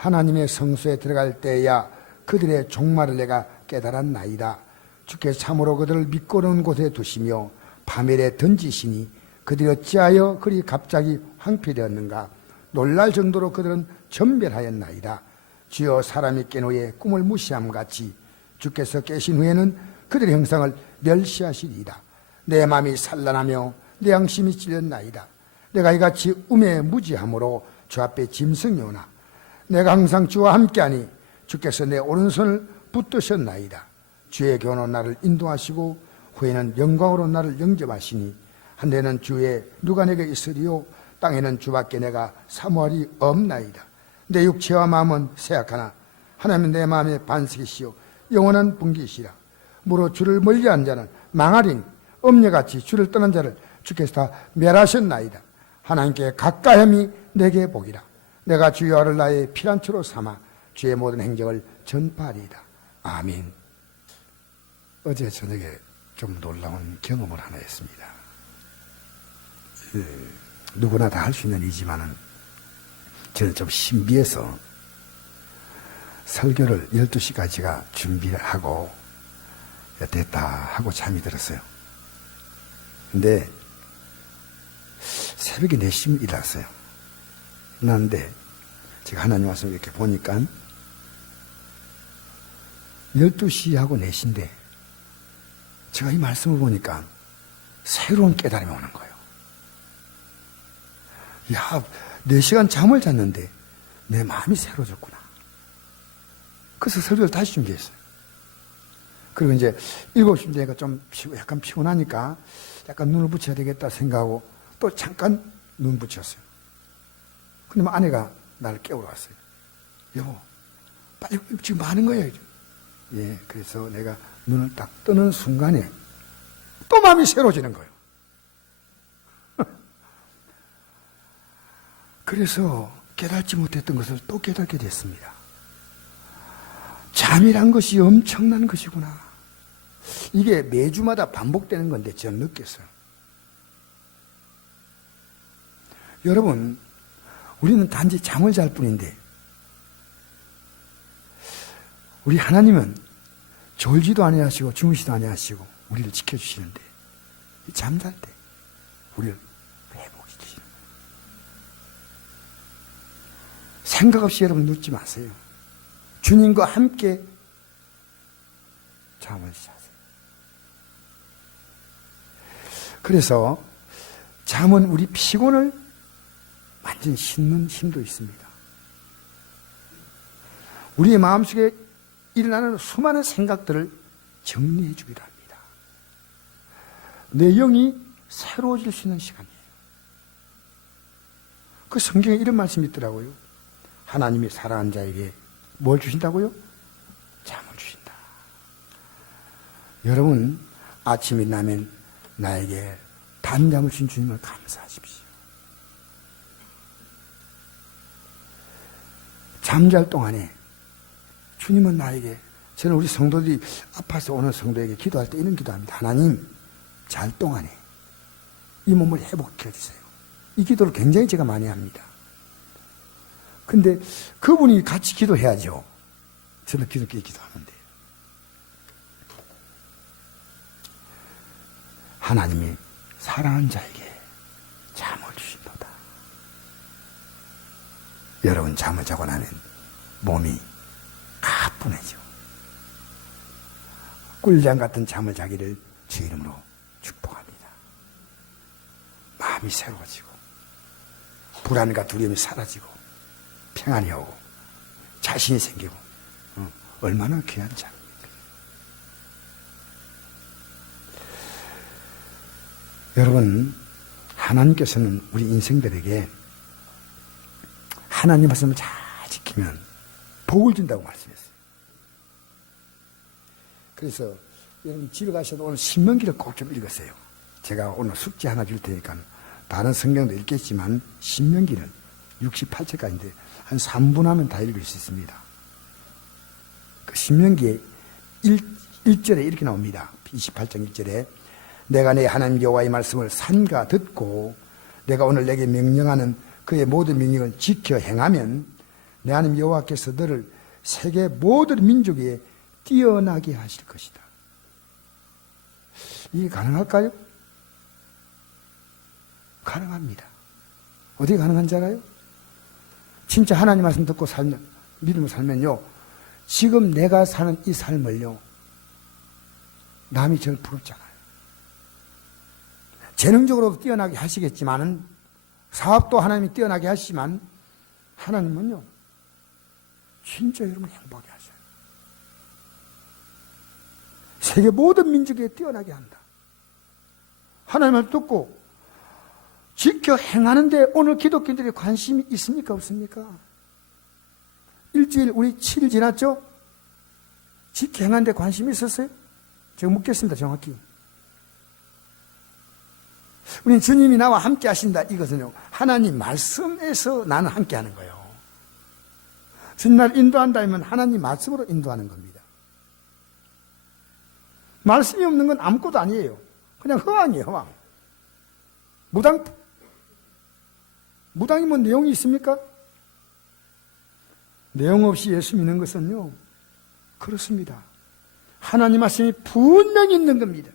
하나님의 성소에 들어갈 때야 그들의 종말을 내가 깨달았나이다. 주께서 참으로 그들을 미끄러운 곳에 두시며 파멸에 던지시니 그들이 어찌하여 그리 갑자기 황폐되었는가. 놀랄 정도로 그들은 전멸하였나이다. 주여, 사람이 깬 후에 꿈을 무시함 같이 주께서 깨신 후에는 그들의 형상을 멸시하시리이다. 내 마음이 산란하며 내 양심이 찔렸나이다. 내가 이같이 음에 무지함으로 주 앞에 짐승이 오나 내가 항상 주와 함께하니 주께서 내 오른손을 붙드셨나이다. 주의 교훈으로 나를 인도하시고 후에는 영광으로 나를 영접하시니 한데는 주에 누가 내게 있으리요 땅에는 주밖에 내가 사모할이 없나이다. 내 육체와 마음은 쇠약하나 하나님은 내 마음의 반석이시요 영원한 분기시라. 무릇 주를 멀리한 자는 망하리니 엄녀같이 주를 떠난 자를 주께서 다 멸하셨나이다. 하나님께 가까이함이 내게 복이라. 내가 주의 말을 나의 피난처로 삼아 주의 모든 행적을 전파하리이다. 아멘. 어제 저녁에 좀 놀라운 경험을 하나 했습니다. 누구나 다 할 수 있는 일이지만은 저는 좀 신비해서 설교를 12시까지 제가 준비를 하고 됐다 하고 잠이 들었어요. 근데 새벽에 4시쯤 일어났어요. 일어났는데 제가 하나님 말씀을 이렇게 보니까 12시하고 4시인데 제가 이 말씀을 보니까 새로운 깨달음이 오는 거예요. 야, 4시간 잠을 잤는데 내 마음이 새로워졌구나. 그래서 설교를 다시 준비했어요. 그리고 이제 7시쯤 되니까 좀 약간 피곤하니까 약간 눈을 붙여야 되겠다 생각하고 또 잠깐 눈 붙였어요. 근데 아내가 나를 깨우러 왔어요. 여보, 빨리 지금 뭐 하는 거예요? 예, 그래서 내가 눈을 딱 뜨는 순간에 또 마음이 새로워지는 거예요. 그래서 깨닫지 못했던 것을 또 깨닫게 됐습니다. 잠이란 것이 엄청난 것이구나. 이게 매주마다 반복되는 건데 저는 느꼈어요. 여러분, 우리는 단지 잠을 잘 뿐인데 우리 하나님은 졸지도 아니하시고 주무시도 아니하시고 우리를 지켜주시는데 잠잘 때 우리를 회복시키시는 거예요. 생각 없이 여러분 눕지 마세요. 주님과 함께 잠을 자세요. 그래서 잠은 우리 피곤을 완전히 씻는 힘도 있습니다. 우리의 마음속에 일어나는 수많은 생각들을 정리해 주기도 합니다. 내 영이 새로워질 수 있는 시간이에요. 그 성경에 이런 말씀이 있더라고요. 하나님이 사랑하는 자에게 뭘 주신다고요? 잠을 주신다. 여러분, 아침이 나면 나에게 단잠을 주신 주님을 감사하십시오. 잠잘 동안에 주님은 나에게, 저는 우리 성도들이 아파서 오는 성도에게 기도할 때 이런 기도합니다. 하나님, 잘 동안에 이 몸을 회복해 주세요. 이 기도를 굉장히 제가 많이 합니다. 근데 그분이 같이 기도해야죠. 저는 그렇게 기도하는데. 하나님이 사랑하는 자에게 잠을 주신도다. 여러분, 잠을 자고 나면 몸이 가뿐해져. 꿀잠 같은 잠을 자기를 주 이름으로 축복합니다. 마음이 새로워지고 불안과 두려움이 사라지고 평안이 오고 자신이 생기고 얼마나 귀한 잠입니까? 여러분, 하나님께서는 우리 인생들에게 하나님 말씀을 잘 지키면 복을 준다고 말씀했어요. 그래서 여러분 집에 가셔도 오늘 신명기를 꼭 좀 읽으세요. 제가 오늘 숙제 하나 줄 테니까 다른 성경도 읽겠지만 신명기는 68절까지인데 한 3분 하면 다 읽을 수 있습니다. 그 신명기에 1절에 이렇게 나옵니다. 28장 1절에 내가 내 하나님 여호와의 말씀을 삼가 듣고 내가 오늘 내게 명령하는 그의 모든 명령을 지켜 행하면 내 하나님 여호와께서 너를 세계 모든 민족 위에 뛰어나게 하실 것이다. 이게 가능할까요? 가능합니다. 어떻게 가능한지 알아요? 진짜 하나님 말씀 듣고 살면, 믿음으로 살면요, 지금 내가 사는 이 삶을요, 남이 저를 부럽잖아요. 재능적으로도 뛰어나게 하시겠지만은, 사업도 하나님이 뛰어나게 하시지만, 하나님은요, 진짜 여러분 행복하게 하셔요. 세계 모든 민족에 뛰어나게 한다. 하나님을 듣고 지켜 행하는데 오늘 기독교인들이 관심이 있습니까? 없습니까? 일주일, 우리 7일 지났죠? 지켜 행하는데 관심이 있었어요? 제가 묻겠습니다, 정확히. 우린 주님이 나와 함께 하신다. 이것은요, 하나님 말씀에서 나는 함께 하는 거예요. 주님 나를 인도한다 하면 하나님 말씀으로 인도하는 겁니다. 말씀이 없는 건 아무것도 아니에요. 그냥 허황이에요, 허황. 무당이 뭐 내용이 있습니까? 내용 없이 예수 믿는 것은요, 그렇습니다. 하나님 말씀이 분명히 있는 겁니다.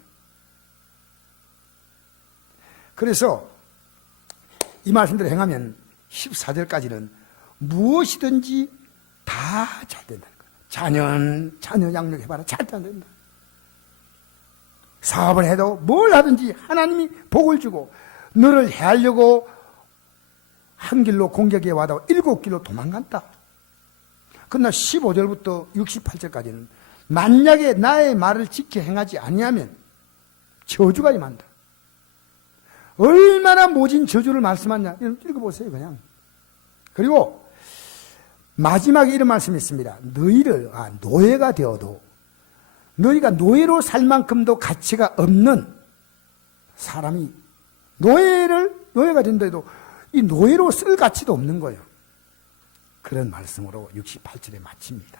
그래서 이 말씀대로 행하면 14절까지는 무엇이든지 다 잘 된다는 거예요. 자녀 양육해봐라. 잘 된다. 사업을 해도 뭘 하든지 하나님이 복을 주고, 너를 해하려고 한 길로 공격해 와도 7길로 도망간다. 그러나 15절부터 68절까지는 만약에 나의 말을 지켜 행하지 아니하면 저주가 임한다. 얼마나 모진 저주를 말씀하냐. 읽어보세요, 그냥. 그리고 마지막에 이런 말씀이 있습니다. 너희를, 노예가 되어도, 너희가 노예로 살 만큼도 가치가 없는 사람이 노예가 된다 해도 이 노예로 쓸 가치도 없는 거예요. 그런 말씀으로 68절에 마칩니다.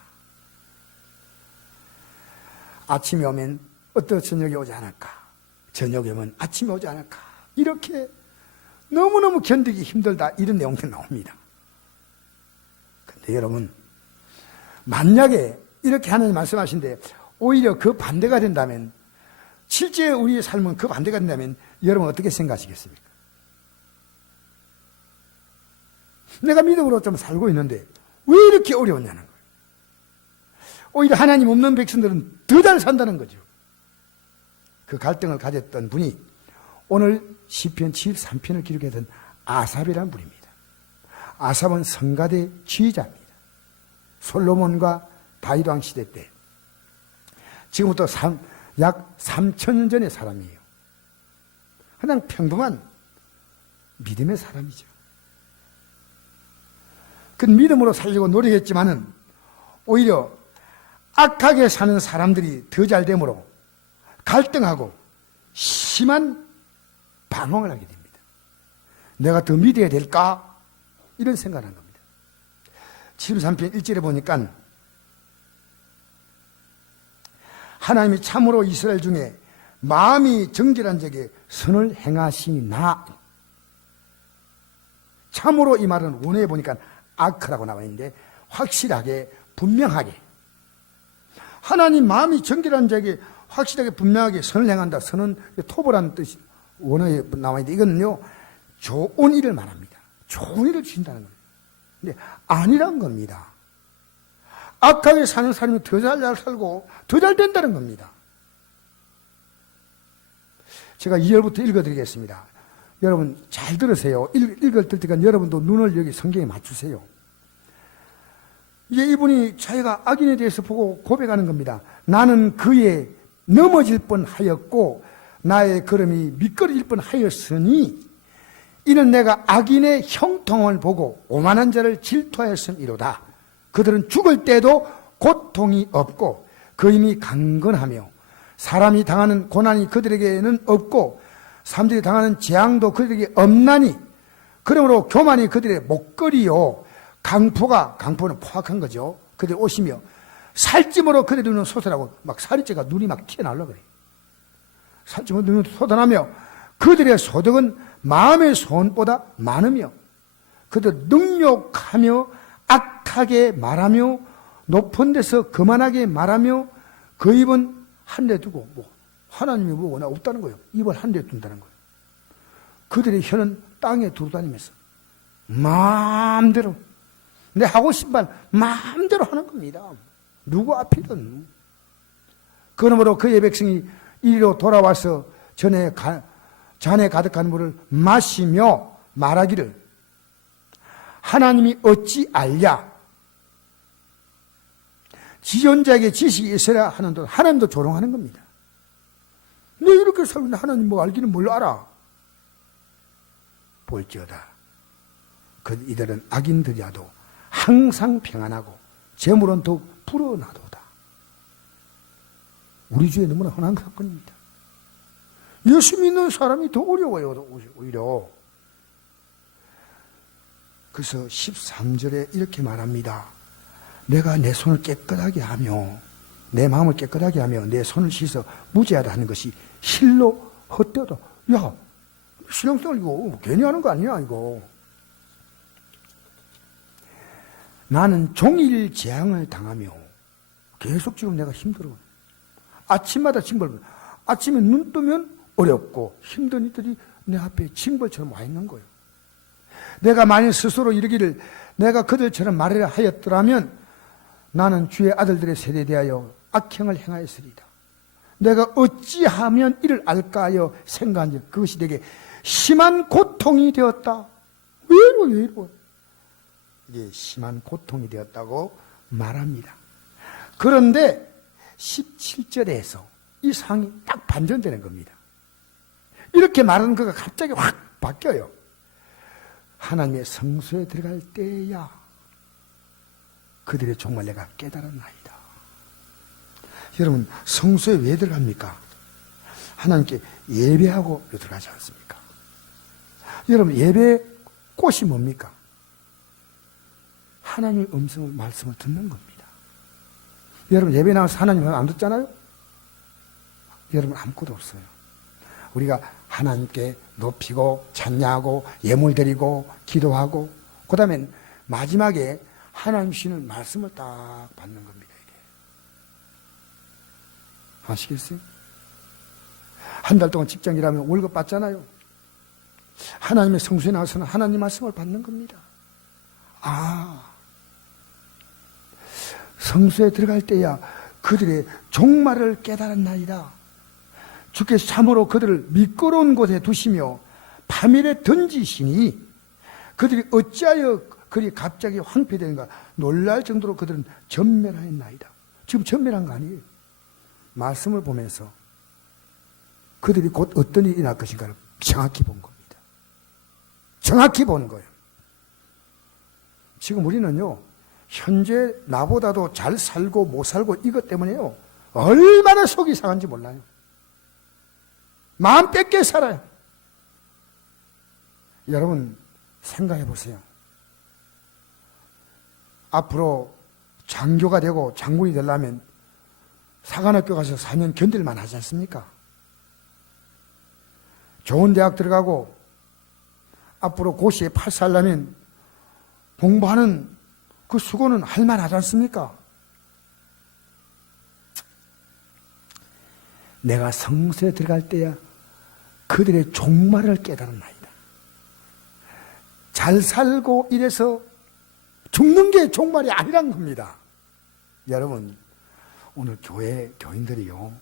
아침이 오면 어떤 저녁이 오지 않을까? 저녁이 오면 아침이 오지 않을까? 이렇게 너무너무 견디기 힘들다, 이런 내용도 나옵니다. 근데 여러분, 만약에 이렇게 하나님 말씀하신데 오히려 그 반대가 된다면, 실제 우리의 삶은 그 반대가 된다면 여러분 어떻게 생각하시겠습니까? 내가 믿음으로 좀 살고 있는데 왜 이렇게 어려웠냐는 거예요. 오히려 하나님 없는 백성들은 더 잘 산다는 거죠. 그 갈등을 가졌던 분이 오늘 시편 73편을 기록했던 아삽이라는 분입니다. 아삽은 성가대 지휘자입니다. 솔로몬과 다윗 왕 시대 때, 지금부터 약 3,000년 전의 사람이에요. 그냥 평범한 믿음의 사람이죠. 그 믿음으로 살려고 노력했지만은 오히려 악하게 사는 사람들이 더 잘 되므로 갈등하고 심한 방황을 하게 됩니다. 내가 더 믿어야 될까? 이런 생각을 한 겁니다. 73편 1절에 보니까 하나님이 참으로 이스라엘 중에 마음이 정결한 자에게 선을 행하시나. 참으로 이 말은 원어에 보니까 아크라고 나와 있는데 확실하게 분명하게, 하나님 마음이 정결한 자에게 확실하게 분명하게 선을 행한다. 선은 토벌하는 뜻이 원어에 나와 있는데 이거는요, 좋은 일을 말합니다. 좋은 일을 주신다는 거예요. 근데 아니란 겁니다. 악하게 사는 사람이 더 잘 살고 더 잘 된다는 겁니다. 제가 2절부터 읽어드리겠습니다. 여러분 잘 들으세요. 읽을 때니까 여러분도 눈을 여기 성경에 맞추세요. 이제 이분이 자기가 악인에 대해서 보고 고백하는 겁니다. 나는 그의 넘어질 뻔하였고 나의 걸음이 미끄러질 뻔하였으니 이는 내가 악인의 형통을 보고 오만한 자를 질투하였음이로다. 그들은 죽을 때도 고통이 없고 그 힘이 강건하며 사람이 당하는 고난이 그들에게는 없고 사람들이 당하는 재앙도 그들에게 없나니 그러므로 교만이 그들의 목걸이요 강포는 포악한 거죠. 그들이 오시며 살찜으로 그들의 눈은 솟아나고 막 살이째가 눈이 막 튀어나오려고 그래요. 살찜으로 눈이 솟아나며 그들의 소득은 마음의 소원보다 많으며 그들 능욕하며 악한 비슷하게 말하며 높은 데서 거만하게 말하며 그 입은 한 대 두고 뭐 하나님이 뭐고 나 없다는 거예요. 입을 한 대 둔다는 거예요. 그들의 혀는 땅에 두루 다니면서 마음대로 내 하고 싶은 말 마음대로 하는 겁니다. 누구 앞이든. 그러므로 그의 백성이 이리로 돌아와서 잔에 가득한 물을 마시며 말하기를 하나님이 어찌 알랴? 지존자에게 지식이 있어야 하는데 하나님도 조롱하는 겁니다. 너 이렇게 살고 있는데 하나님 뭐 알기는 뭘 알아? 볼지어다. 이들은 악인들이라도 항상 평안하고 재물은 더욱 불어나도다. 우리 주에 너무나 흔한 사건입니다. 예수 믿는 사람이 더 어려워요. 오히려. 그래서 13절에 이렇게 말합니다. 내가 내 손을 깨끗하게 하며 내 마음을 깨끗하게 하며 내 손을 씻어 무죄하다 하는 것이 실로 헛되다. 야, 신앙생활 이거 괜히 하는 거 아니야 이거. 나는 종일 재앙을 당하며 계속 지금 내가 힘들어. 아침마다 징벌. 아침에 눈 뜨면 어렵고 힘든 이들이 내 앞에 징벌처럼 와 있는 거예요. 내가 만일 스스로 이르기를 내가 그들처럼 말하려 하였더라면 나는 주의 아들들의 세대에 대하여 악행을 행하였으리다. 내가 어찌하면 이를 알까 하여 생각한지 그것이 내게 심한 고통이 되었다. 왜 이러고 이게 심한 고통이 되었다고 말합니다. 그런데 17절에서 이 상황이 딱 반전되는 겁니다. 이렇게 말하는 그가 갑자기 확 바뀌어요. 하나님의 성소에 들어갈 때야 그들의 종말 내가 깨달았나이다. 여러분 성소에 왜 들어갑니까? 하나님께 예배하고 들어가지 않습니까? 여러분 예배의 꽃이 뭡니까? 하나님의 음성을 말씀을 듣는 겁니다. 여러분 예배 나와서 하나님 안 듣잖아요? 여러분 아무것도 없어요. 우리가 하나님께 높이고 찬양하고 예물 드리고 기도하고 그 다음에 마지막에 하나님 주시는 말씀을 딱 받는 겁니다. 이게. 아시겠어요? 한 달 동안 직장 일하면 월급 받잖아요. 하나님의 성소에 나와서는 하나님 말씀을 받는 겁니다. 성소에 들어갈 때야 그들의 종말을 깨달았나이다. 주께서 참으로 그들을 미끄러운 곳에 두시며 파멸에 던지시니 그들이 어찌하여 그리 갑자기 황폐되는가 놀랄 정도로 그들은 전멸하였나이다. 지금 전멸한 거 아니에요. 말씀을 보면서 그들이 곧 어떤 일이 날 것인가를 정확히 본 겁니다. 정확히 본 거예요. 지금 우리는요 현재 나보다도 잘 살고 못 살고 이것 때문에요 얼마나 속이 상한지 몰라요. 마음 뺏게 살아요. 여러분 생각해 보세요. 앞으로 장교가 되고 장군이 되려면 사관학교 가서 4년 견딜만 하지 않습니까? 좋은 대학 들어가고 앞으로 고시에 팔살려면 공부하는 그 수고는 할만 하지 않습니까? 내가 성소에 들어갈 때야 그들의 종말을 깨달았나이다. 잘 살고 이래서 죽는 게 종말이 아니란 겁니다. 여러분 오늘 교인들이요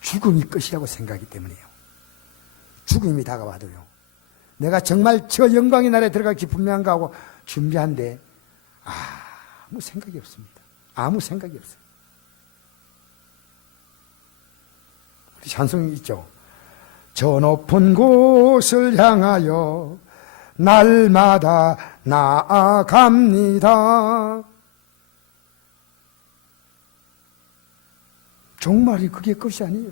죽음이 끝이라고 생각하기 때문에요. 죽음이 다가와도요 내가 정말 저 영광의 날에 들어갈 기쁨이 한가 하고 준비한데 아무 생각이 없습니다. 아무 생각이 없어요. 우리 찬송이 있죠. 저 높은 곳을 향하여 날마다 나아갑니다. 종말이 그게 끝이 아니에요.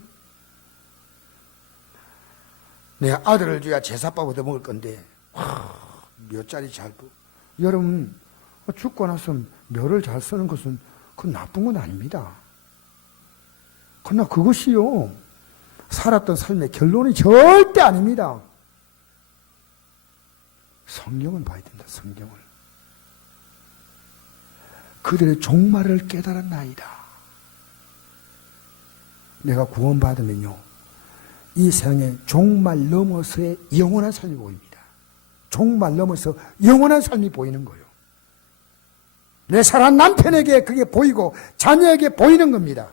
내 아들을 줘야 제사밥 얻어 먹을 건데 몇 짜리 잘 여러분 죽고 나서 묘를 잘 쓰는 것은 그건 나쁜 건 아닙니다. 그러나 그것이요 살았던 삶의 결론이 절대 아닙니다. 성경을 봐야 된다. 성경을. 그들의 종말을 깨달았나이다. 내가 구원받으면요, 이 세상에 종말 넘어서의 영원한 삶이 보입니다. 종말 넘어서 영원한 삶이 보이는 거예요. 내 사랑하는 남편에게 그게 보이고 자녀에게 보이는 겁니다.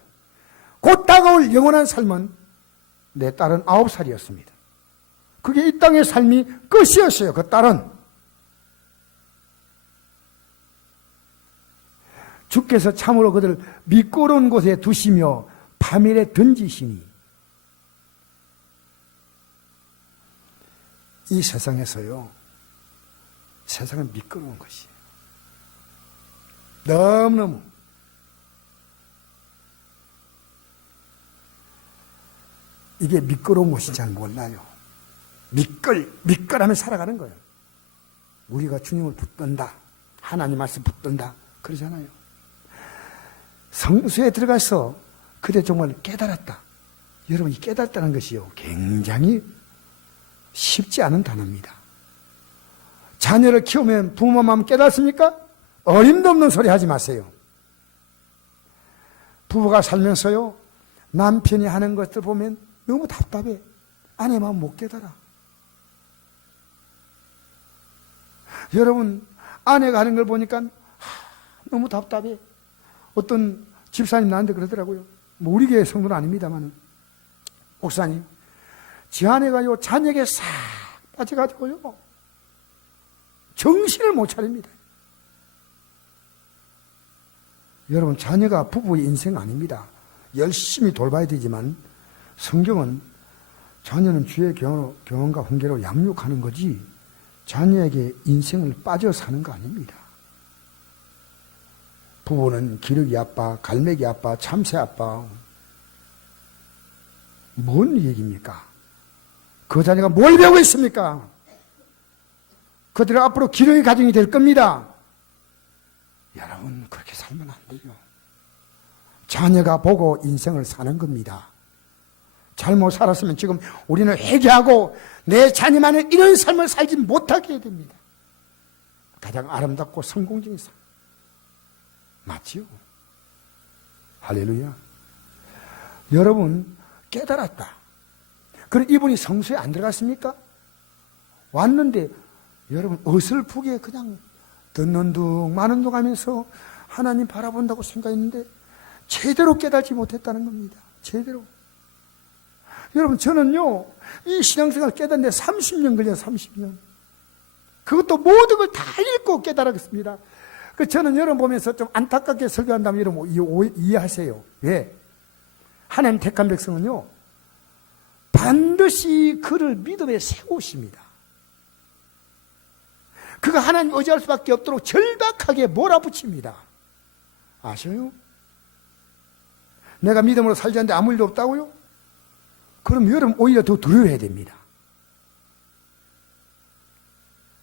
곧 다가올 영원한 삶은 내 딸은 9살이었습니다. 그게 이 땅의 삶이 끝이었어요. 그 딸은. 주께서 참으로 그들을 미끄러운 곳에 두시며 파멸에 던지시니, 이 세상에서요, 세상은 미끄러운 것이에요. 너무너무. 이게 미끄러운 것이 잘 몰라요. 미끌하며 살아가는 거예요. 우리가 주님을 붙든다, 하나님 말씀 붙든다 그러잖아요. 성수에 들어가서 그대 정말 깨달았다. 여러분이 깨달았다는 것이요, 굉장히 쉽지 않은 단어입니다. 자녀를 키우면 부모 마음 깨닫습니까? 어림도 없는 소리 하지 마세요. 부부가 살면서요, 남편이 하는 것들 보면 너무 답답해. 아내 마음 못 깨달아. 여러분, 아내가 하는 걸 보니까 너무 답답해. 어떤 집사님 나한테 그러더라고요. 뭐 우리 교회 성도는 아닙니다만, 목사님, 지 아내가요, 자녀에게 싹 빠져가지고요, 정신을 못 차립니다. 여러분, 자녀가 부부의 인생 아닙니다. 열심히 돌봐야 되지만, 성경은 자녀는 주의 경험과 훈계로 양육하는 거지, 자녀에게 인생을 빠져 사는 거 아닙니다. 부부는 기러기 아빠, 갈매기 아빠, 참새 아빠. 뭔 얘기입니까? 그 자녀가 뭘 배우고 있습니까? 그들은 앞으로 기러기 가정이 될 겁니다. 여러분, 그렇게 살면 안 돼요. 자녀가 보고 인생을 사는 겁니다. 잘못 살았으면 지금 우리는 회개하고 내 자녀만은 이런 삶을 살지 못하게 해야 됩니다. 가장 아름답고 성공적인 삶. 맞지요? 할렐루야. 여러분, 깨달았다. 그럼 이분이 성수에 안 들어갔습니까? 왔는데 여러분, 어설프게 그냥 듣는 둥 마는 둥 하면서 하나님 바라본다고 생각했는데 제대로 깨닫지 못했다는 겁니다. 제대로. 여러분, 저는요, 이 신앙생활 깨닫는데 30년 걸려요. 30년. 그것도 모든 걸 다 읽고 깨달았습니다. 그 저는 여러분 보면서 좀 안타깝게 설교한다면 여러분 이해하세요. 왜? 하나님 택한 백성은요, 반드시 그를 믿음에 세우십니다. 그가 하나님 의지할 수밖에 없도록 절박하게 몰아붙입니다. 아셔요? 내가 믿음으로 살지 않는데 아무 일도 없다고요? 그럼 여러분 오히려 더 두려워해야 됩니다.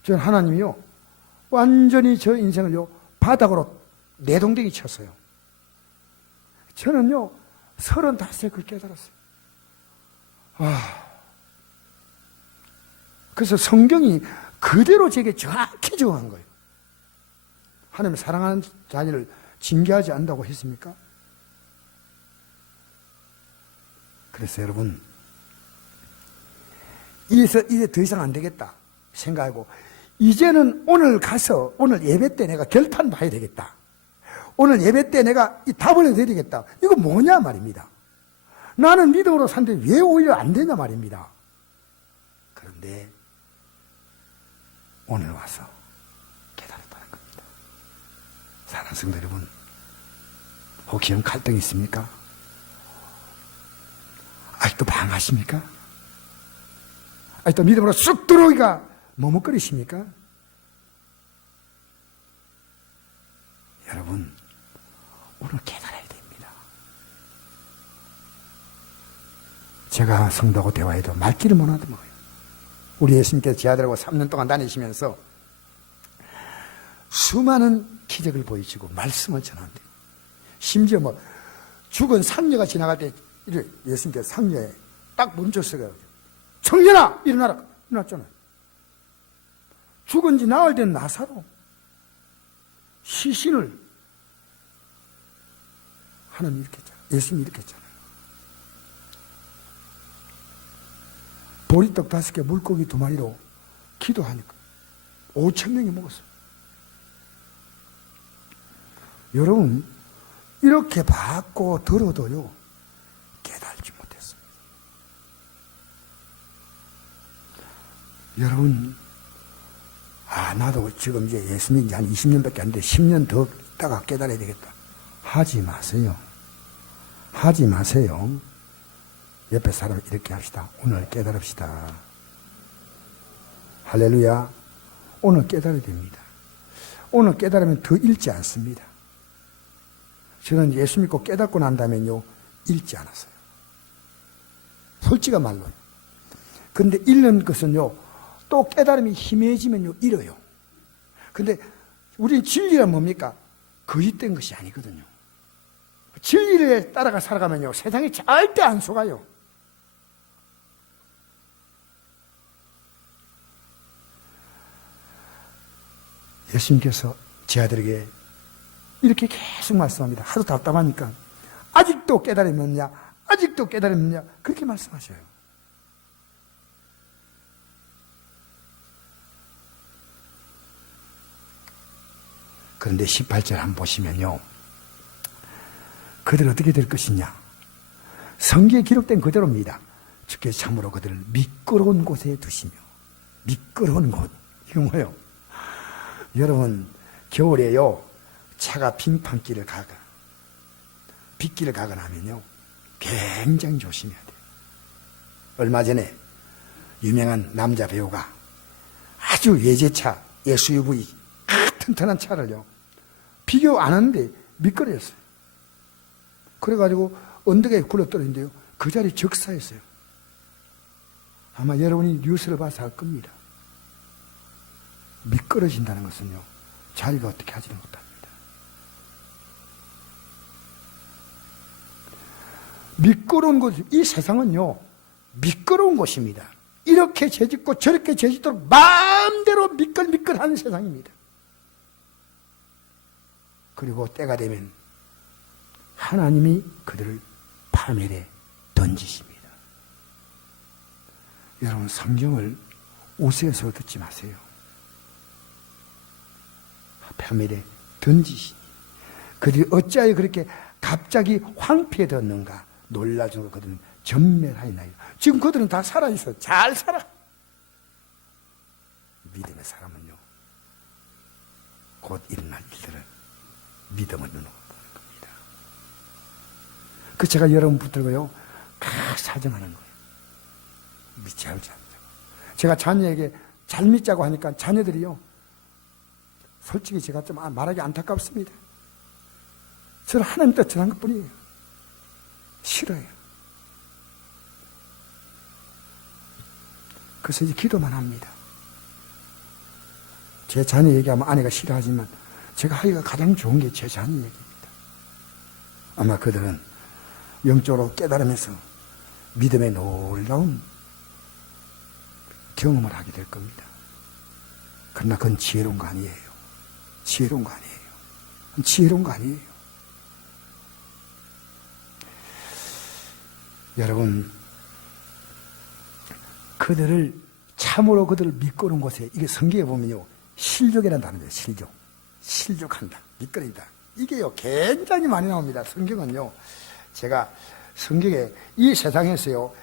저는 하나님이요, 완전히 저 인생을요, 바닥으로 내동댕이 쳤어요. 저는요, 35세 그걸 깨달았어요. 그래서 성경이 그대로 제게 정확히 적용한 거예요. 하나님 사랑하는 자녀를 징계하지 않는다고 했습니까? 그래서 여러분, 이제 더 이상 안 되겠다 생각하고, 이제는 오늘 가서 오늘 예배 때 내가 결판 봐야 되겠다. 오늘 예배 때 내가 이 답을 해야 되겠다. 이거 뭐냐 말입니다. 나는 믿음으로 사는데 왜 오히려 안 되냐 말입니다. 그런데 오늘 와서 깨달았다는 겁니다. 사랑하는 성도 여러분, 혹시 형 갈등 있습니까? 아직도 방하십니까? 아직도 믿음으로 쑥 들어오기가 머뭇거리십니까? 여러분, 오늘 깨달아야 됩니다. 제가 성도하고 대화해도 말귀를 못 하더라고요. 우리 예수님께서 제 아들하고 3년 동안 다니시면서 수많은 기적을 보이시고 말씀을 전하는데, 심지어 뭐 죽은 상녀가 지나갈 때 예수님께서 상녀에 딱 멈췄어요. 청년아, 일어나라. 일어났잖아요. 죽은 지 나흘 된 나사로 시신을 하나님 이렇게 했잖아요. 예수님이 이렇게 했잖아요. 보리떡 5개, 물고기 2마리로 기도하니까 5,000명이 먹었어요. 여러분, 이렇게 받고 들어도요, 깨달지 못했습니다. 여러분, 나도 지금 이제 예수님이 한 20년밖에 안 돼. 10년 더 있다가 깨달아야 되겠다. 하지 마세요. 하지 마세요. 옆에 사람 이렇게 합시다. 오늘 깨달읍시다. 할렐루야. 오늘 깨달아야 됩니다. 오늘 깨달으면 더 잃지 않습니다. 저는 예수 믿고 깨닫고 난 다음에는요, 잃지 않았어요. 솔직한 말로요. 근데 잃는 것은요, 또 깨달음이 희미해지면요, 잃어요. 근데 우린 진리란 뭡니까? 거짓된 것이 아니거든요. 진리를 따라가 살아가면요, 세상이 절대 안 속아요. 예수님께서 제 아들에게 이렇게 계속 말씀합니다. 하도 답답하니까. 아직도 깨달음이 없냐? 아직도 깨달음이 없냐? 그렇게 말씀하셔요. 그런데 18절 한번 보시면요, 그들 어떻게 될 것이냐? 성경에 기록된 그대로입니다. 주께서 참으로 그들을 미끄러운 곳에 두시며. 미끄러운 곳. 이거 뭐예요? 여러분, 겨울에요, 차가 빙판길을 가가, 빗길을 가거나 하면요, 굉장히 조심해야 돼요. 얼마 전에 유명한 남자 배우가 아주 외제차, SUV, 튼튼한 차를요, 비교 안 하는데 미끄러졌어요. 그래가지고 언덕에 굴러떨어진데요, 그 자리 적사했어요. 아마 여러분이 뉴스를 봐서 알 겁니다. 미끄러진다는 것은요, 자기가 어떻게 하지는 못합니다. 미끄러운 곳, 이 세상은요, 미끄러운 곳입니다. 이렇게 죄짓고 저렇게 죄짓도록 마음대로 미끌미끌하는 세상입니다. 그리고 때가 되면 하나님이 그들을 파멸에 던지십니다. 여러분, 성경을 우스에서 듣지 마세요. 파멸에 던지시니 그들이 어찌하여 그렇게 갑자기 황폐해졌는가 놀라서 그들은 전멸하였나이다. 지금 그들은 다 살아있어. 잘 살아. 믿음의 사람은요, 곧 일어날 일들을 믿음의 눈으로 보는 겁니다. 그 제가 여러분 붙들고요, 다 사정하는 거예요. 믿지 않지 않자고. 제가 자녀에게 잘 믿자고 하니까 자녀들이요, 솔직히 제가 좀 말하기 안타깝습니다. 저는 하나님 뜻 전한 것 뿐이에요. 싫어요. 그래서 이제 기도만 합니다. 제 자녀 얘기하면 아내가 싫어하지만 제가 하기가 가장 좋은 게 제 자녀 얘기입니다. 아마 그들은 영적으로 깨달으면서 믿음의 놀라운 경험을 하게 될 겁니다. 그러나 그건 지혜로운 거 아니에요. 지혜로운 거 아니에요. 지혜로운 거 아니에요. 여러분, 그들을 참으로 그들을 미끄러운 곳에, 이게 성경에 보면요, 실족이라는 단어예요. 실족. 실족한다. 미끄러진다. 이게요, 굉장히 많이 나옵니다. 성경은요, 제가 성경에 이 세상에서요,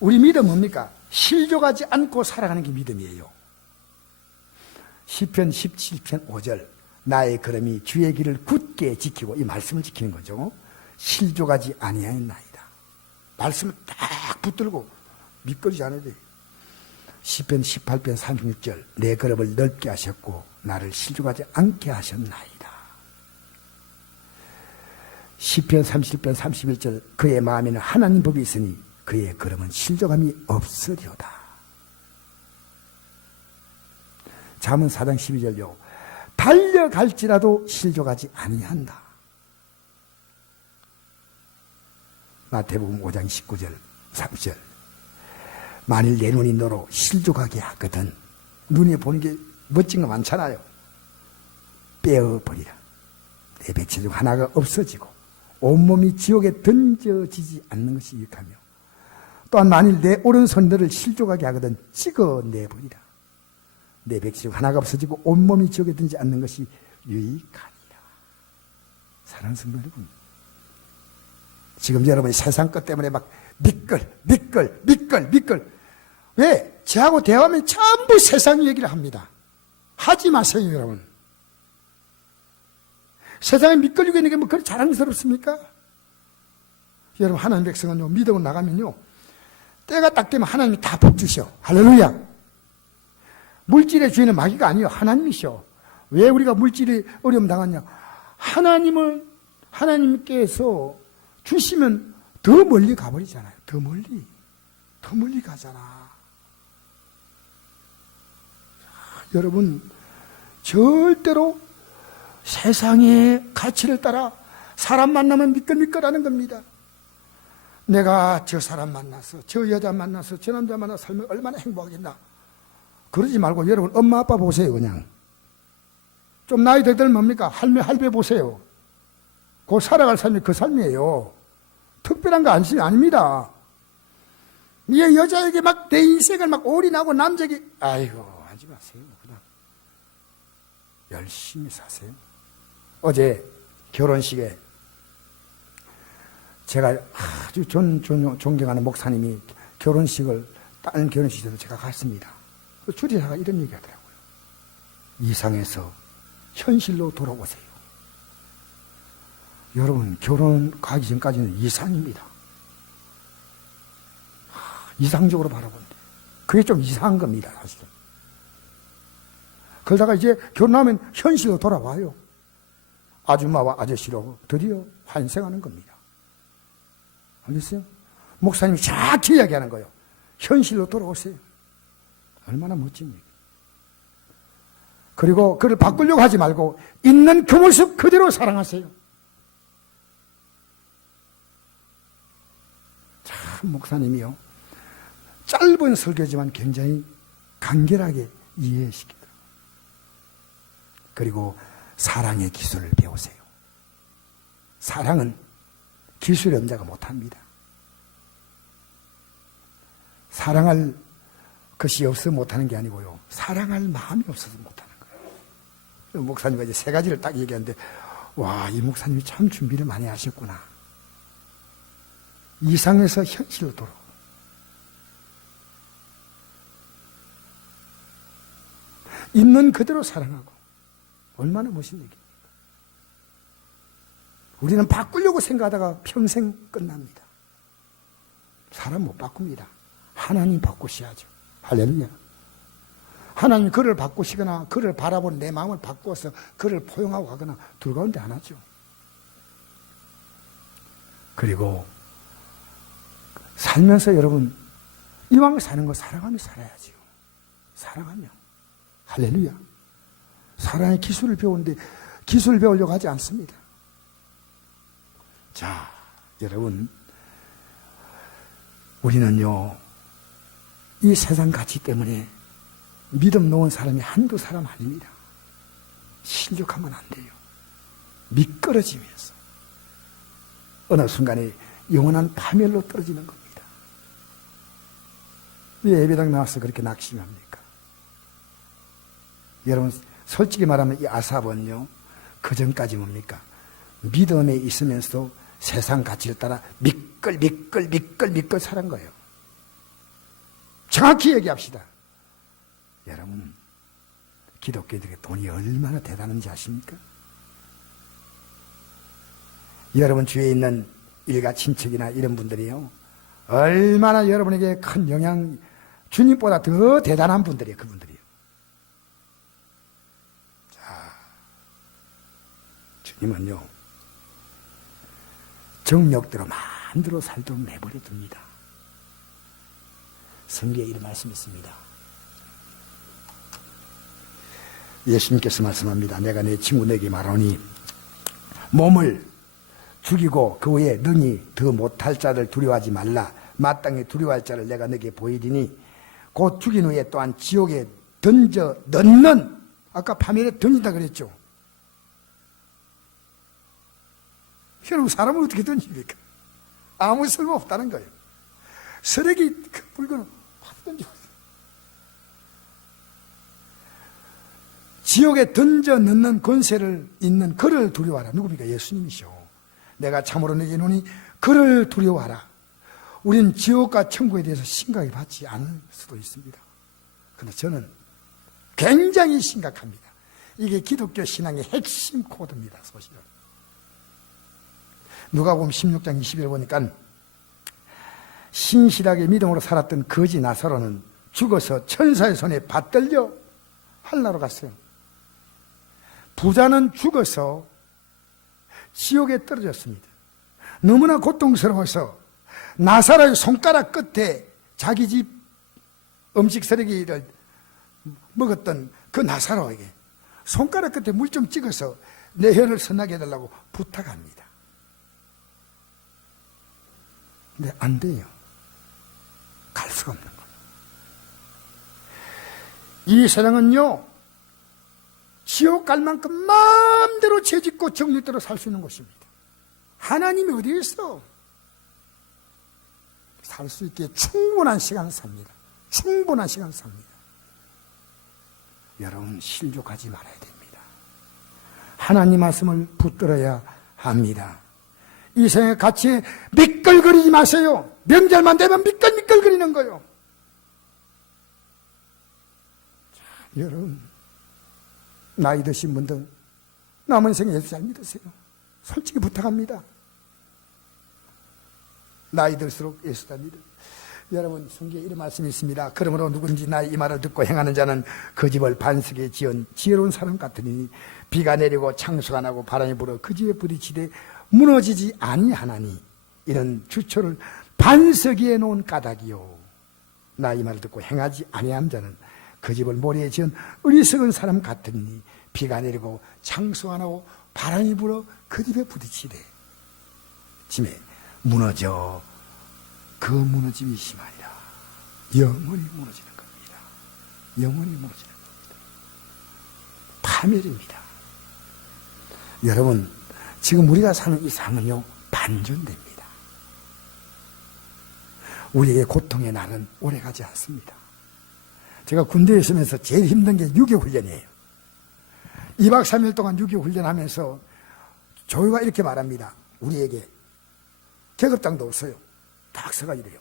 우리 믿음 뭡니까? 실족하지 않고 살아가는 게 믿음이에요. 시편 17편 5절. 나의 걸음이 주의 길을 굳게 지키고, 이 말씀을 지키는 거죠. 실족하지 아니하였나이다. 말씀을 딱 붙들고 미끄러지지 않아야 돼요. 시편 18편 36절. 내 걸음을 넓게 하셨고 나를 실족하지 않게 하셨나이다. 시편 37편 31절. 그의 마음에는 하나님 법이 있으니 그의 걸음은 실족함이 없으리로다. 잠언 4장 12절요. 달려갈지라도 실족하지 아니한다. 마태복음 5장 19절 3절. 만일 내 눈이 너로 실족하게 하거든, 눈에 보는 게 멋진 거 많잖아요. 빼어버리라. 내 백체 중 하나가 없어지고 온몸이 지옥에 던져지지 않는 것이 유익하며 또한 만일 내 오른손들을 실족하게 하거든 찍어내버리라. 내 백식 하나가 없어지고 온몸이 지옥에 던지지 않는 것이 유익하니라. 사랑하는 성도 여러분, 지금 여러분이 세상 것 때문에 막 미끌 왜? 저하고 대화하면 전부 세상 얘기를 합니다. 하지 마세요, 여러분. 세상에 미끌리고 있는 게 뭐 그렇게 자랑스럽습니까? 여러분, 하나님 백성은요, 믿음으로 나가면요, 때가 딱 되면 하나님이 다 복 주셔. 할렐루야. 물질의 주인은 마귀가 아니요, 하나님이셔. 왜 우리가 물질이 어려움 당하냐? 하나님께서 주시면 더 멀리 가버리잖아요. 더 멀리 가잖아. 여러분, 절대로 세상의 가치를 따라 사람 만나면 미끌미끌하는 겁니다. 내가 저 사람 만나서, 저 여자 만나서, 저 남자 만나서 살면 얼마나 행복하겠나. 그러지 말고 여러분, 엄마 아빠 보세요. 그냥 좀 나이 들면 뭡니까? 할매 할배 보세요. 그 살아갈 삶이 그 삶이에요. 특별한 거 아닙니다. 이 여자에게 막 내 인생을 막 올인하고 남자에게, 아이고, 하지 마세요. 그냥 열심히 사세요. 어제 결혼식에 제가 아주 존경하는 목사님이 다른 결혼식에서 제가 갔습니다. 그 주례사가 이런 얘기 하더라고요. 이상에서 현실로 돌아오세요. 여러분, 결혼 가기 전까지는 이상입니다. 이상적으로 바라보는데 그게 좀 이상한 겁니다, 사실은. 그러다가 이제 결혼하면 현실로 돌아와요. 아줌마와 아저씨로 드디어 환생하는 겁니다. 알겠어요? 목사님이 자꾸 이야기하는 거예요. 현실로 돌아오세요. 얼마나 멋집니까? 그리고 그를 바꾸려고 하지 말고 있는 그 모습 그대로 사랑하세요. 참, 목사님이요, 짧은 설교지만 굉장히 간결하게 이해시키더라고요. 그리고 사랑의 기술을 배우세요. 사랑은 기술이 없는 자가 못합니다. 사랑할 것이 없어서 못하는 게 아니고요, 사랑할 마음이 없어서 못하는 거예요. 목사님과 이제 세 가지를 딱 얘기하는데, 와, 이 목사님이 참 준비를 많이 하셨구나. 이상에서 현실로 돌아오고, 있는 그대로 사랑하고, 얼마나 멋진 얘기입니까? 우리는 바꾸려고 생각하다가 평생 끝납니다. 사람 못 바꿉니다. 하나님 바꾸셔야죠. 할렐루야. 하나님 그를 바꾸시거나 그를 바라보는 내 마음을 바꾸어서 그를 포용하고 가거나 둘 가운데 하나죠. 그리고 살면서 여러분, 이왕 사는 거 사랑하며 살아야지요. 사랑하며. 할렐루야. 사랑의 기술을 배우는데 기술을 배우려고 하지 않습니다. 자, 여러분, 우리는요, 이 세상 가치 때문에 믿음 놓은 사람이 한두 사람 아닙니다. 실족하면 안 돼요. 미끄러지면서 어느 순간에 영원한 파멸로 떨어지는 겁니다. 왜 예배당 나와서 그렇게 낙심합니까? 여러분, 솔직히 말하면 이 아삽은요, 그 전까지 뭡니까? 믿음에 있으면서 세상 가치를 따라 미끌 살은 거예요. 정확히 얘기합시다. 여러분, 기독교인들의 돈이 얼마나 대단한지 아십니까? 여러분 주위에 있는 일가 친척이나 이런 분들이요, 얼마나 여러분에게 큰 영향, 주님보다 더 대단한 분들이에요. 그분들이요. 자, 주님은요, 정력대로 마음대로 살도록 내버려 둡니다. 성경에 이런 말씀이 있습니다. 예수님께서 말씀합니다. 내가 내 친구에게 말하니 몸을 죽이고 그 후에 능히 더 못할 자를 두려워하지 말라. 마땅히 두려워할 자를 내가 너에게 보이리니 곧 죽인 후에 또한 지옥에 던져 넣는, 아까 파멸에 던진다 그랬죠. 여러분, 사람을 어떻게 던집니까? 아무 쓸모없다는 거예요. 쓰레기 그 물건을 확 던지고 있어요. 지옥에 던져 넣는 권세를 있는 그를 두려워하라. 누굽니까? 예수님이시오. 내가 참으로 내게 이르노니 그를 두려워하라. 우리는 지옥과 천국에 대해서 심각하게 받지 않을 수도 있습니다. 그런데 저는 굉장히 심각합니다. 이게 기독교 신앙의 핵심 코드입니다. 사실은. 누가복음 16장 20절 보니까 신실하게 믿음으로 살았던 거지 나사로는 죽어서 천사의 손에 받들려 한나로 갔어요. 부자는 죽어서 지옥에 떨어졌습니다. 너무나 고통스러워서 나사로의 손가락 끝에 자기 집 음식 쓰레기를 먹었던 그 나사로에게 손가락 끝에 물 좀 찍어서 내 혀를 선하게 해달라고 부탁합니다. 근데 안 돼요. 갈 수가 없는 거예요. 이 세상은요, 지옥 갈 만큼 마음대로 죄짓고 정욕대로 살 수 있는 곳입니다. 하나님이 어디에 있어? 살 수 있게 충분한 시간을 삽니다. 충분한 시간을 삽니다. 여러분, 실족하지 말아야 됩니다. 하나님 말씀을 붙들어야 합니다. 이 세상의 가치에 미끌거리지 마세요. 명절만 되면 미끌미끌거리는 거요. 자, 여러분, 나이 드신 분들 남은 생에 예수 잘 믿으세요. 솔직히 부탁합니다. 나이 들수록 예수 잘 믿어요. 여러분, 성경에 이런 말씀이 있습니다. 그러므로 누군지 나의 이 말을 듣고 행하는 자는 그 집을 반석에 지은 지혜로운 사람 같으니 비가 내리고 창수가 나고 바람이 불어 그 집에 부딪히되 무너지지 아니하나니 이런 주초를 반석 위에 놓은 까닭이요. 나 이 말을 듣고 행하지 아니한 자는 그 집을 모래에 지은 어리석은 사람 같으니 비가 내리고 창수가 나고 바람이 불어 그 집에 부딪히되 짐에 무너져 그 무너짐이 심하니라. 영원히 무너지는 겁니다. 영원히 무너지는 겁니다. 파멸입니다. 여러분, 지금 우리가 사는 이 삶은요, 반전됩니다. 우리에게 고통의 날은 오래가지 않습니다. 제가 군대에 있으면서 제일 힘든 게 유교 훈련이에요. 2박 3일 동안 유교 훈련하면서 조교가 이렇게 말합니다. 우리에게 계급장도 없어요. 박사가 이래요.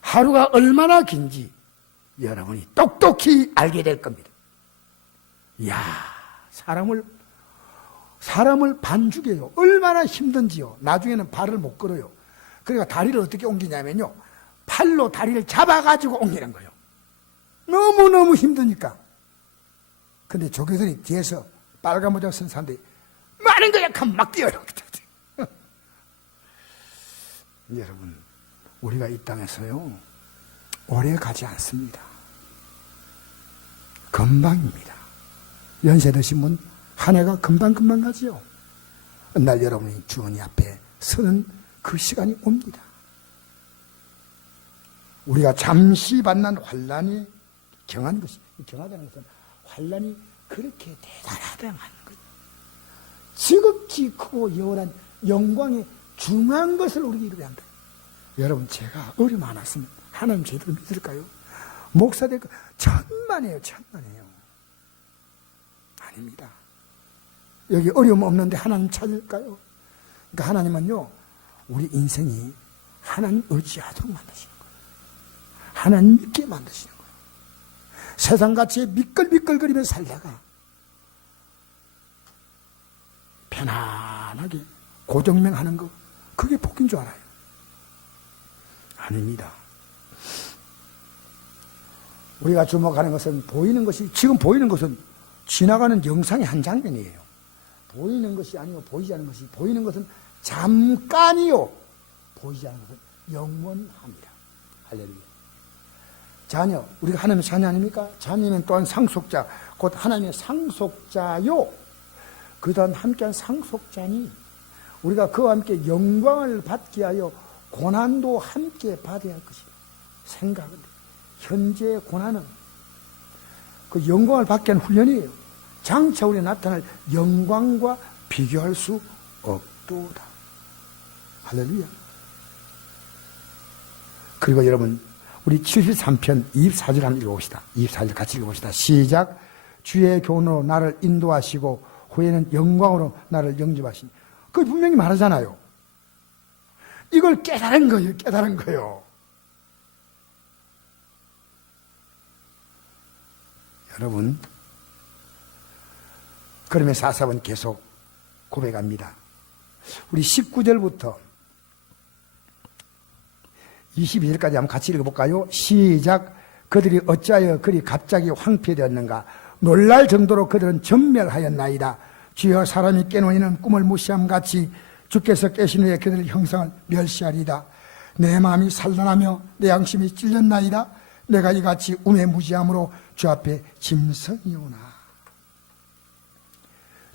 하루가 얼마나 긴지 여러분이 똑똑히 알게 될 겁니다. 이야, 사람을 반죽여요. 얼마나 힘든지요. 나중에는 발을 못 걸어요. 그러니까 다리를 어떻게 옮기냐면요, 팔로 다리를 잡아가지고 옮기는 거예요. 너무너무 힘드니까. 근데 조교들이 뒤에서 빨간 모자 쓴 사람들이 많은 거야 하면 막 뛰어요. 여러분, 우리가 이 땅에서요, 오래 가지 않습니다. 금방입니다. 연세 드신 분 한 해가 금방금방 가지요. 날 여러분이 주원이 앞에 서는 그 시간이 옵니다. 우리가 잠시 만난 환난이 경한 것이, 경하다는 것은 환난이 그렇게 대단하다는 거예요. 지극히 크고 영원한 영광의 중요한 것을 우리가 이루어야 한다. 여러분, 제가 어려움 안 왔으면 하나님 제대로 믿을까요? 목사 될까? 천만에요, 천만에요. 아닙니다. 여기 어려움 없는데 하나님 찾을까요? 그러니까 하나님은요, 우리 인생이 하나님 의지하도록 만드시는 거예요. 하나님 믿게 만드시는 거예요. 세상같이 미끌미끌거리면서 살다가 편안하게 고정명하는 거, 그게 복인 줄 알아요. 아닙니다. 우리가 주목하는 것은 보이는 것이, 지금 보이는 것은 지나가는 영상의 한 장면이에요. 보이는 것이 아니고 보이지 않는 것이, 보이는 것은 잠깐이요, 보이지 않는 것은 영원합니다. 할렐루야. 자녀, 우리가 하나님의 자녀 아닙니까? 자녀는 또한 상속자, 곧 하나님의 상속자요, 그 다음 함께한 상속자니 우리가 그와 함께 영광을 받게 하여 고난도 함께 받아야 할 것이다. 생각은, 현재의 고난은 그 영광을 받게 하는 훈련이에요. 장차 우리에 나타날 영광과 비교할 수 없도다. 할렐루야. 그리고 여러분, 우리 73편 24절 한번 읽어봅시다. 24절 같이 읽어봅시다. 시작. 주의 교훈으로 나를 인도하시고 후에는 영광으로 나를 영접하시니. 그 분명히 말하잖아요. 이걸 깨달은 거예요. 깨달은 거예요. 여러분, 그러면서 아삽은 계속 고백합니다. 우리 19절부터 22절까지 한번 같이 읽어볼까요? 시작. 그들이 어찌하여 그리 갑자기 황폐되었는가? 놀랄 정도로 그들은 전멸하였나이다. 주여, 사람이 깨놓이는 꿈을 무시함같이 주께서 깨신 후에 그들의 형상을 멸시하리다. 내 마음이 산란하며 내 양심이 찔렸나이다. 내가 이같이 우매무지함으로 주 앞에 짐승이오나.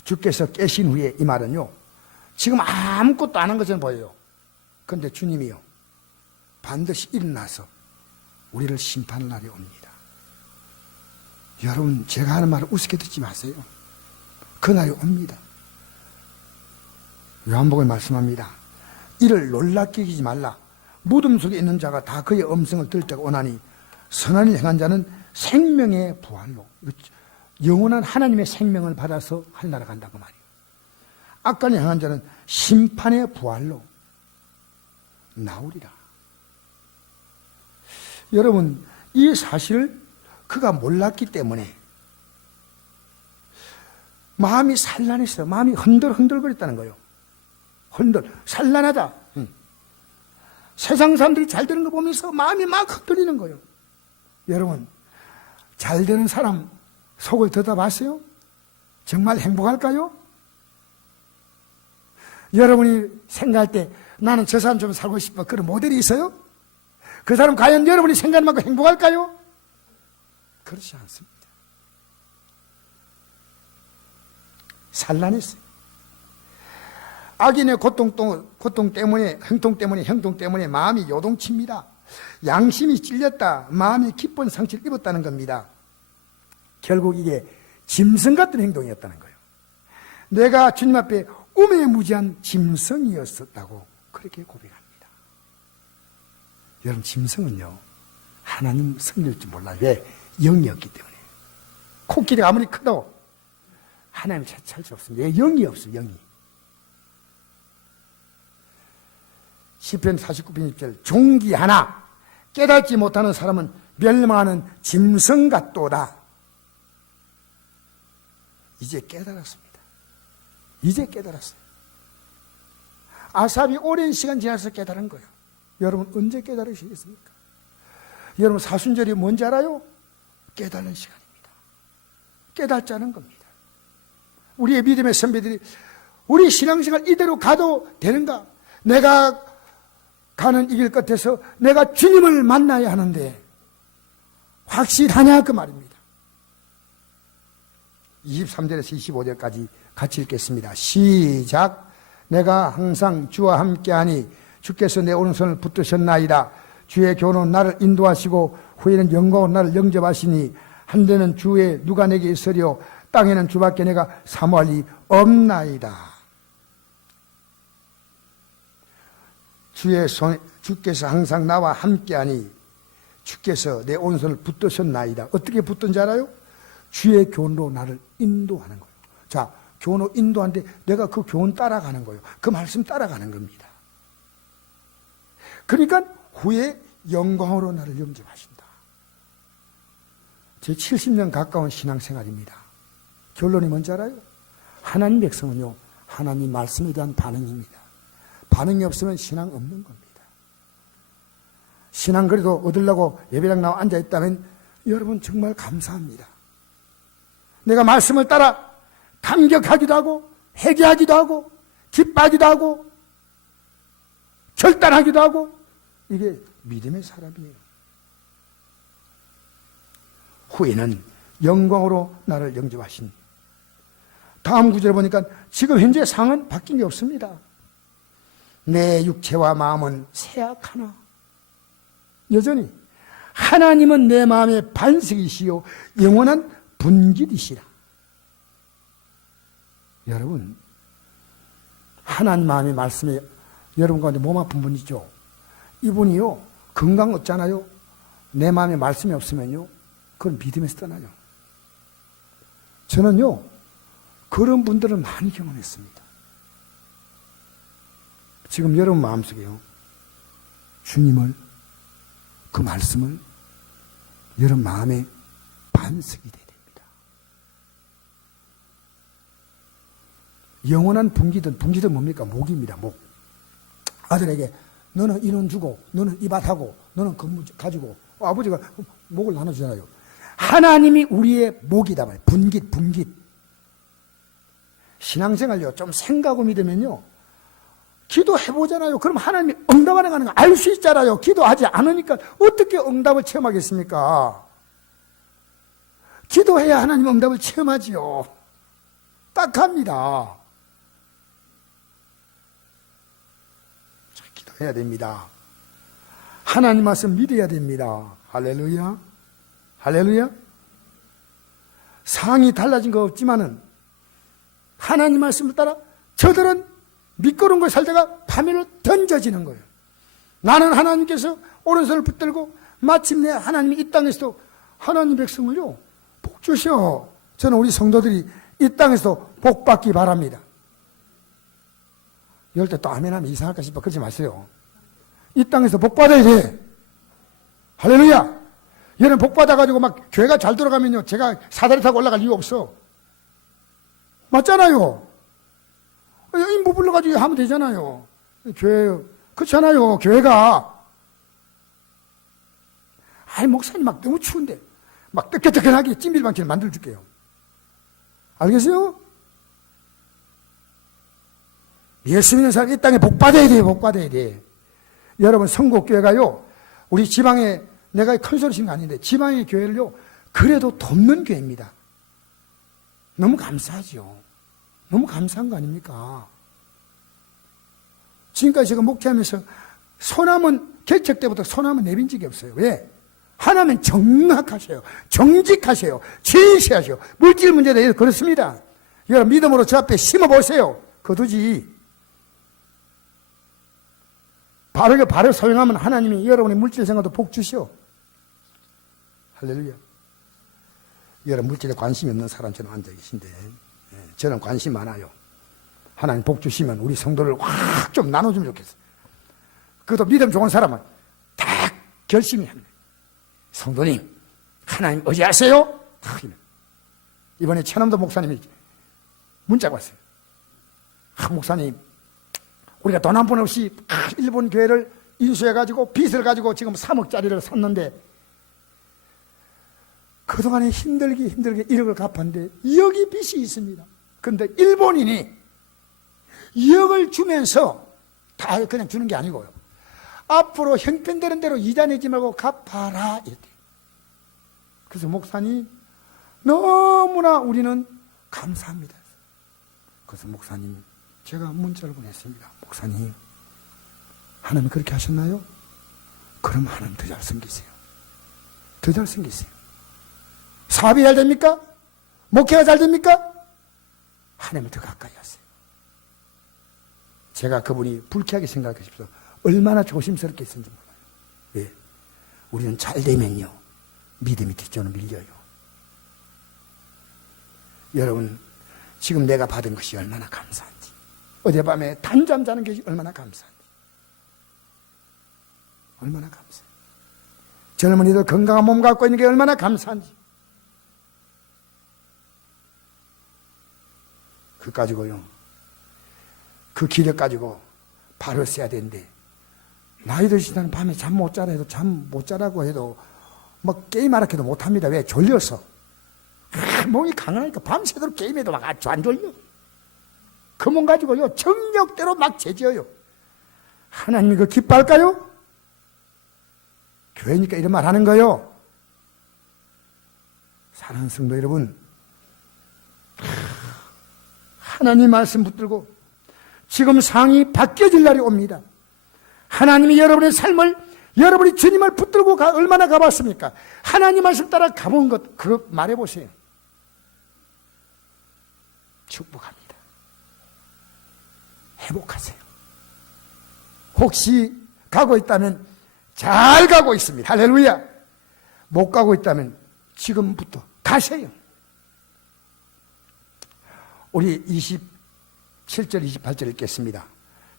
주께서 깨신 후에, 이 말은요, 지금 아무것도 안 한 것처럼 보여요. 그런데 주님이요, 반드시 일어나서 우리를 심판할 날이 옵니다. 여러분, 제가 하는 말을 우습게 듣지 마세요. 그날이 옵니다. 요한복음에 말씀합니다. 이를 놀랍게 여기지 말라. 무덤 속에 있는 자가 다 그의 음성을 들을 때가 오나니 선한 일 행한 자는 생명의 부활로, 영원한 하나님의 생명을 받아서 하늘나라 간다고 말이에요. 악간에 행한 자는 심판의 부활로 나오리라. 여러분, 이 사실을 그가 몰랐기 때문에 마음이 산란했어요. 마음이 흔들흔들거렸다는 거예요. 산란하다. 세상 사람들이 잘 되는 거 보면서 마음이 막 흔들리는 거예요. 여러분, 잘 되는 사람 속을 들여다봤어요? 정말 행복할까요? 여러분이 생각할 때 나는 저 사람 좀 살고 싶어, 그런 모델이 있어요? 그 사람 과연 여러분이 생각할 만큼 행복할까요? 그렇지 않습니다. 산란했어요. 악인의 고통 때문에, 형통 때문에 마음이 요동칩니다. 양심이 찔렸다. 마음이 깊은 상처를 입었다는 겁니다. 결국 이게 짐승 같은 행동이었다는 거예요. 내가 주님 앞에 우매무지한 짐승이었었다고 그렇게 고백합니다. 여러분, 짐승은요, 하나님 성릴 줄 몰라요. 왜? 영이었기 때문에. 코끼리가 아무리 커도 하나님 찾을 수 없습니다. 왜? 영이 없어요. 영이. 시편 49편 1절. 종기 하나 깨닫지 못하는 사람은 멸망하는 짐승 같도다. 이제 깨달았습니다. 이제 깨달았어요. 아삽이 오랜 시간 지나서 깨달은 거예요. 여러분, 언제 깨달으시겠습니까? 여러분, 사순절이 뭔지 알아요? 깨달는 시간입니다. 깨닫자는 겁니다. 우리의 믿음의 선배들이 우리 신앙생활 이대로 가도 되는가? 내가 가는 이 길 끝에서 내가 주님을 만나야 하는데 확실하냐, 그 말입니다. 23절에서 25절까지 같이 읽겠습니다. 시작. 내가 항상 주와 함께하니 주께서 내 오른손을 붙드셨나이다. 주의 교훈은 나를 인도하시고 후에는 영광으로 나를 영접하시니 한데는 주에 누가 내게 있으리요 땅에는 주밖에 내가 사모할 리 없나이다. 주께서 항상 나와 함께하니 주께서 내 오른손을 붙드셨나이다. 어떻게 붙든지 알아요? 주의 교훈으로 나를 인도하는 거예요. 자, 교훈으로 인도하는데 내가 그 교훈 따라가는 거예요. 그 말씀 따라가는 겁니다. 그러니까 후에 영광으로 나를 영접하신다. 제 70년 가까운 신앙생활입니다. 결론이 뭔지 알아요? 하나님 백성은요, 하나님 말씀에 대한 반응입니다. 반응이 없으면 신앙 없는 겁니다. 신앙 그래도 얻으려고 예배당 나와 앉아있다면 여러분 정말 감사합니다. 내가 말씀을 따라 감격하기도 하고 회개하기도 하고 기뻐하기도 하고 결단하기도 하고, 이게 믿음의 사람이에요. 후에는 영광으로 나를 영접하신. 다음 구절에 보니까 지금 현재 상은 바뀐 게 없습니다. 내 육체와 마음은 쇠약하나 여전히 하나님은 내 마음의 반석이시요 영원한 분깃이시라. 여러분, 하나님 마음의 말씀에 여러분 가운데 몸 아픈 분 있죠? 이분이요, 건강 없잖아요? 내 마음에 말씀이 없으면요, 그건 믿음에서 떠나요. 저는요, 그런 분들을 많이 경험했습니다. 지금 여러분 마음속에요, 주님을, 그 말씀을 여러분 마음에 반석이 돼야 됩니다. 영원한 분기든 뭡니까? 목입니다, 목. 아들에게 너는 인원 주고, 너는 이 밭하고, 너는 건물 가지고, 아버지가 목을 나눠주잖아요. 하나님이 우리의 목이다 말이에요. 분깃. 신앙생활요, 좀 생각하고 믿으면요, 기도해보잖아요. 그럼 하나님이 응답 안 하는 거 알 수 있잖아요. 기도하지 않으니까 어떻게 응답을 체험하겠습니까? 기도해야 하나님 응답을 체험하지요. 딱합니다. 기도해야 됩니다. 하나님 말씀 믿어야 됩니다. 할렐루야. 할렐루야. 상황이 달라진 거 없지만은 하나님 말씀을 따라 저들은 미끄러운 걸 살다가 파멸로 던져지는 거예요. 나는 하나님께서 오른손을 붙들고 마침내 하나님이 이 땅에서도 하나님 백성을요, 복 주셔. 저는 우리 성도들이 이 땅에서도 복 받기 바랍니다. 이럴 때 또 아멘하면 이상할까 싶어. 그러지 마세요. 이 땅에서 복 받아야 돼. 할렐루야. 얘는 복 받아가지고 막 교회가 잘 돌아가면요, 제가 사다리 타고 올라갈 이유 없어. 맞잖아요. 인부 불러가지고 하면 되잖아요. 교회, 그렇잖아요. 교회가. 아이, 목사님 막 너무 추운데 막 뜨끈뜨끈하게 찜질방처럼 만들어줄게요. 알겠어요? 예수 믿는 사람 이 땅에 복 받아야 돼. 복 받아야 돼. 여러분, 성국교회가요, 우리 지방에, 내가 큰 소리 친 거 아닌데 지방의 교회를요, 그래도 돕는 교회입니다. 너무 감사하죠. 너무 감사한 거 아닙니까? 지금까지 제가 목회하면서 소나무 개척 때부터 소나무 내빈 적이 없어요. 왜? 하나님 정확하셔요. 정직하셔요. 진실하셔요. 물질 문제에 대해서 그렇습니다. 여러분 믿음으로 저 앞에 심어보세요. 거두지. 바로 소용하면 하나님이 여러분의 물질 생활도 복 주시오. 할렐루야. 여러분 물질에 관심이 없는 사람처럼 앉아 계신데, 저는 관심 많아요. 하나님 복 주시면 우리 성도를 확 좀 나눠주면 좋겠어요. 그것도 믿음 좋은 사람은 딱 결심이 합니다. 성도님, 하나님 의지하세요? 이번에 최남도 목사님이 문자가 왔어요. 목사님, 우리가 돈 한 푼 없이 일본 교회를 인수해가지고 빚을 가지고 지금 3억짜리를 샀는데 그동안에 힘들게 1억을 갚았는데 2억이 빚이 있습니다. 그런데 일본인이 2억을 주면서 다 그냥 주는 게 아니고요, 앞으로 형편되는 대로 이자 내지 말고 갚아라 이렇게. 그래서 목사님, 너무나 우리는 감사합니다. 그래서 목사님, 제가 문자를 보냈습니다. 목사님, 하나님 그렇게 하셨나요? 그럼 하나님 더 잘생기세요. 더 잘생기세요. 사업이 잘 됩니까? 목회가 잘 됩니까? 하나님을 더 가까이 하세요. 제가 그분이 불쾌하게 생각해 싶어서 얼마나 조심스럽게 했는지 몰라요. 왜? 우리는 잘 되면요, 믿음이 뒷전으로 밀려요. 여러분, 지금 내가 받은 것이 얼마나 감사한지, 어젯밤에 단잠 자는 것이 얼마나 감사한지, 얼마나 감사해요. 젊은이들 건강한 몸 갖고 있는 게 얼마나 감사한지. 그 가지고요, 그 기력 가지고 발을 써야 되는데, 나이 드신 사람 밤에 잠 못 자라 해도 잠 못 자라고 해도 막 게임하라 해도 못 합니다. 왜? 졸려서. 몸이 강하니까 밤새도록 게임해도 막 아주 안 졸려. 그 몸 가지고요, 정력대로 막 재지어요. 하나님이 그 기뻐할까요? 교회니까 이런 말 하는 거요. 사랑하는 성도 여러분, 하나님 말씀 붙들고 지금 상황이 바뀌어질 날이 옵니다. 하나님이 여러분의 삶을, 여러분이 주님을 붙들고 얼마나 가봤습니까? 하나님 말씀 따라 가본 것, 그거 말해보세요. 축복합니다. 회복하세요. 혹시 가고 있다면 잘 가고 있습니다. 할렐루야. 못 가고 있다면 지금부터 가세요. 우리 27절 28절 읽겠습니다.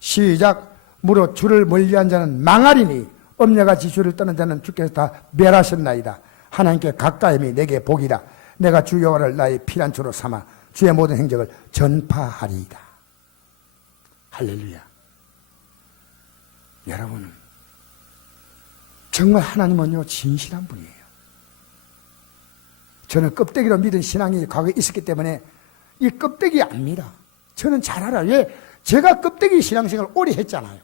시작. 무릇 주를 멀리한 자는 망하리니 엄녀같이 주를 떠난 자는 주께서 다 멸하셨나이다. 하나님께 가까임이 내게 복이라. 내가 주 여호와를 나의 피난처로 삼아 주의 모든 행적을 전파하리이다. 할렐루야. 여러분, 정말 하나님은요 진실한 분이에요. 저는 껍데기로 믿은 신앙이 과거에 있었기 때문에 이 껍데기 압니다. 저는 잘 알아요. 왜? 제가 껍데기 신앙생활을 오래 했잖아요.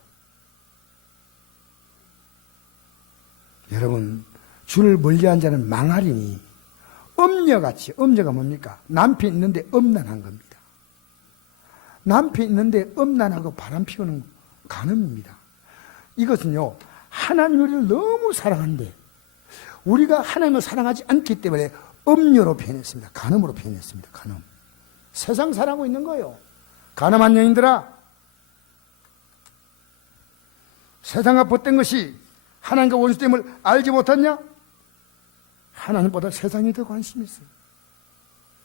여러분, 주를 멀리한 자는 망하리니 엄녀같이, 엄녀가 뭡니까? 남편 있는데 엄난한 겁니다. 남편 있는데 엄난하고 바람 피우는 간음입니다. 이것은요 하나님 우리를 너무 사랑하는데 우리가 하나님을 사랑하지 않기 때문에 엄녀로 표현했습니다. 간음으로 표현했습니다. 간음. 세상 사랑하고 있는 거예요. 간음한 여인들아, 세상과 벗된 것이 하나님과 원수됨을 알지 못했냐? 하나님보다 세상이 더 관심이 있어요.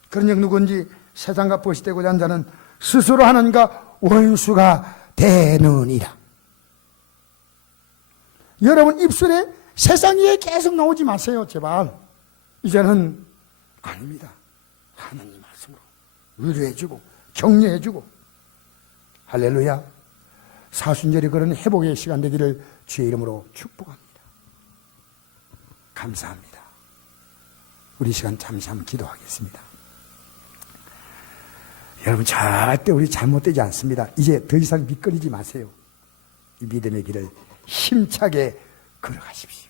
그런 적 누구인지 세상과 벗이 되고자 하는 자는 스스로 하나님과 원수가 되느니라. 여러분 입술에 세상이 계속 나오지 마세요. 제발. 이제는 아닙니다. 하나님 말씀으로 위로해주고 격려해주고. 할렐루야. 사순절이 그런 회복의 시간 되기를 주의 이름으로 축복합니다. 감사합니다. 우리 시간 잠시 한번 기도하겠습니다. 여러분 절대 우리 잘못되지 않습니다. 이제 더 이상 미끌리지 마세요. 이 믿음의 길을 힘차게 걸어가십시오.